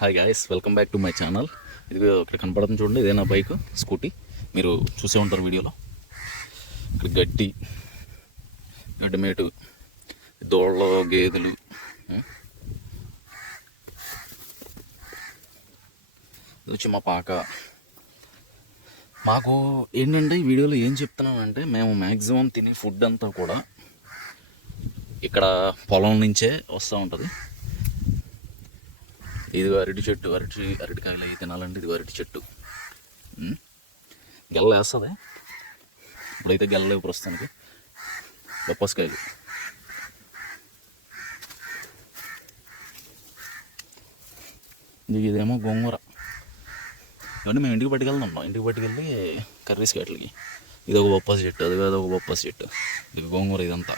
Hi guys, welcome back to my channel. ఇది ఇక్కడ కనపడుతుంది చూడండి, ఇదే నా బైక్ స్కూటీ. మీరు చూసే ఉంటారు వీడియోలో. ఇక్కడ గడ్డి మేటు, దోళ్ళ గేదెలు, ఇది వచ్చి మా పాక. మాకు ఏంటంటే ఈ వీడియోలో ఏం చెప్తున్నానంటే, మేము మ్యాక్సిమం తినే ఫుడ్ అంతా కూడా ఇక్కడ పొలం నుంచే వస్తూ ఉంటుంది. ఇది అరటి చెట్టు, అరటికాయలు అవి తినాలంటే ఇది అరటి చెట్టు. గెల్ల వేస్తుంది, ఇప్పుడైతే గెల్లలేవు ప్రస్తుతానికి. బొప్పస్కాయలు, ఇదేమో గోంగూర. ఇవన్నీ మేము ఇంటికి పట్టుకెళ్తున్నాం. ఇంటికి పట్టుకెళ్ళి కర్రీస్కి వాటికి. ఇది ఒక బొప్పాసి చెట్టు, అదొక బొప్పాసి చెట్టు, ఇది గోంగూర. ఇదంతా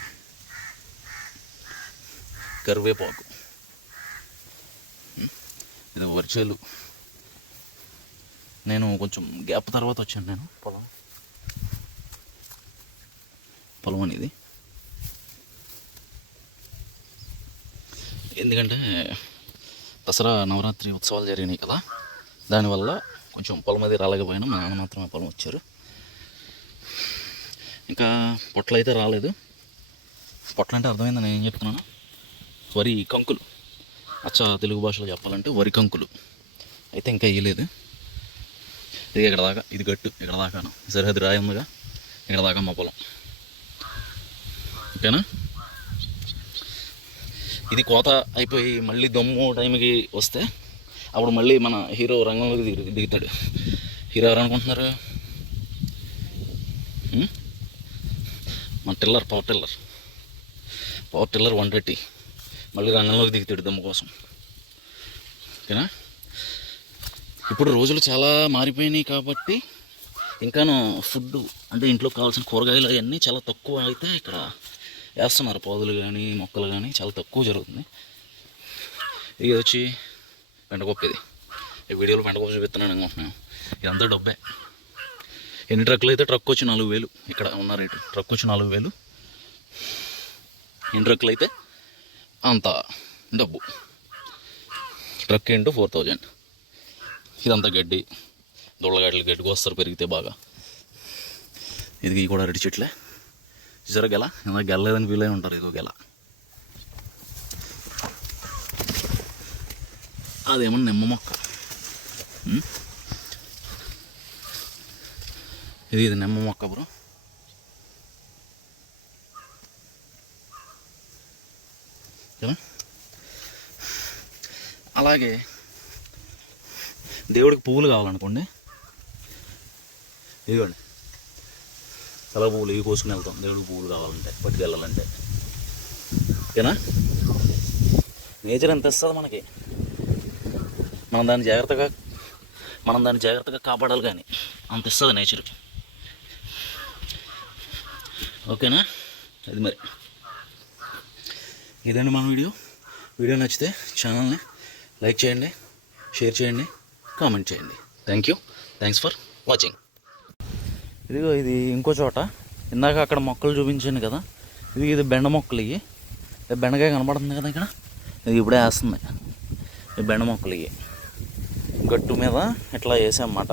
కరివేపాకు, ఇది వరిచేలు. నేను కొంచెం గ్యాప్ తర్వాత వచ్చాను. నేను పొలం అనేది ఎందుకంటే దసరా నవరాత్రి ఉత్సవాలు జరిగినాయి కదా, దానివల్ల కొంచెం పొలం అది రాలేకపోయినా మా నాన్న మాత్రమే పొలం వచ్చారు. ఇంకా పొట్లు అయితే రాలేదు. పొట్లు అంటే అర్థమైంది నేను ఏం చెప్తున్నాను. వరి కంకులు, అచ్చా తెలుగు భాషలో చెప్పాలంటే వరి కంకులు అయితే ఇంకా వేయలేదు. ఇది ఇక్కడ దాకా, ఇది గట్టు ఇక్కడ దాకాను, సరిహద్దు రాయి ఉందిగా, ఇక్కడ దాకా మా పొలం. ఓకేనా. ఇది కోత అయిపోయి మళ్ళీ దమ్ము టైంకి వస్తే అప్పుడు మళ్ళీ మన హీరో రంగంలోకి దిగుతాడు. హీరో ఎవరు అనుకుంటున్నారు? మన పవర్ టిల్లర్ 130 మళ్ళీ రంగంలోకి దిగుతాడు దమ్ము కోసం. ఓకేనా. ఇప్పుడు రోజులు చాలా మారిపోయినాయి కాబట్టి ఇంకాను ఫుడ్ అంటే ఇంట్లో కావాల్సిన కూరగాయలు అవన్నీ చాలా తక్కువ అయితే ఇక్కడ వేస్తున్నారు. పౌదులు కానీ మొక్కలు కానీ చాలా తక్కువ జరుగుతుంది. ఇది వచ్చి బెండగొప్ప. ఇది ఈ వీడియోలో బెండగొప్ప చూపిస్తున్నాను అనుకుంటున్నాను. ఇదంతా డబ్బే. ఎన్ని ట్రక్కులు అయితే ట్రక్ వచ్చి 4,000 ఇక్కడ ఉన్న రేటు. ట్రక్ వచ్చి 4,000, ఎన్ని ట్రక్కులు అయితే అంత డబ్బు. Truck into 4,000. ఇదంతా గడ్డి, దొళ్ళగడ్డలు గడ్డికి వస్తారు పెరిగితే బాగా. ఇది కూడా అరటి చెట్లే. చూసారా గెల, ఇలా గెలలేదని ఫీల్ అయి ఉంటారు. ఇదిగో గెల. అదేమన్నా నిమ్మ మొక్క. ఇది నిమ్మ మొక్క బ్రో. కదా. అలాగే దేవుడికి పువ్వులు కావాలనుకోండి, ఇదిగోండి తల పువ్వులు ఇవి కోసుకుని వెళ్తాం. దేవుడికి పువ్వులు కావాలంటే, పట్టుకెళ్ళాలంటే. ఓకేనా. నేచర్ ఎంత ఇస్తుంది మనకి, మనం దాన్ని జాగ్రత్తగా కాపాడాలి. కానీ అంత ఇస్తుంది నేచర్. ఓకేనా. అది మరి ఇదండి మన వీడియో నచ్చితే ఛానల్ని లైక్ చేయండి, షేర్ చేయండి, కామెంట్ చేయండి. Thanks for watching. ఇదిగో ఇది ఇంకో చోట. ఇందాక అక్కడ మొక్కలు చూపించాను కదా, ఇది బెండ మొక్కలు. ఇవి బెండకాయ కనబడుతుంది కదా ఇక్కడ, ఇది ఇప్పుడే వేస్తుంది. ఈ బెండ మొక్కలు ఇవి గట్టు మీద ఇట్లా వేసామన్నమాట.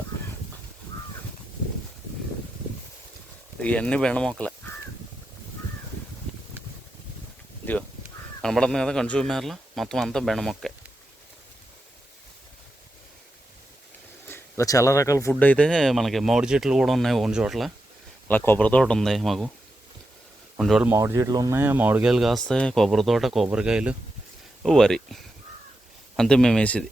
ఇవన్నీ బెండ మొక్కలే. ఇదిగో కనబడుతుంది కదా కన్సూమర్లో, మొత్తం అంతా బెండ మొక్కే. ఇలా చాలా రకాల ఫుడ్ అయితే మనకి మామిడి చెట్లు కూడా ఉన్నాయి కొన్ని చోట్ల. అలా కొబ్బరి తోట ఉంది మాకు. కొన్ని చోట్ల మామిడి చెట్లు ఉన్నాయి, మామిడికాయలు కాస్తాయి. కొబ్బరి తోట, కొబ్బరికాయలు, వరి, అంతే మేము వేసేది.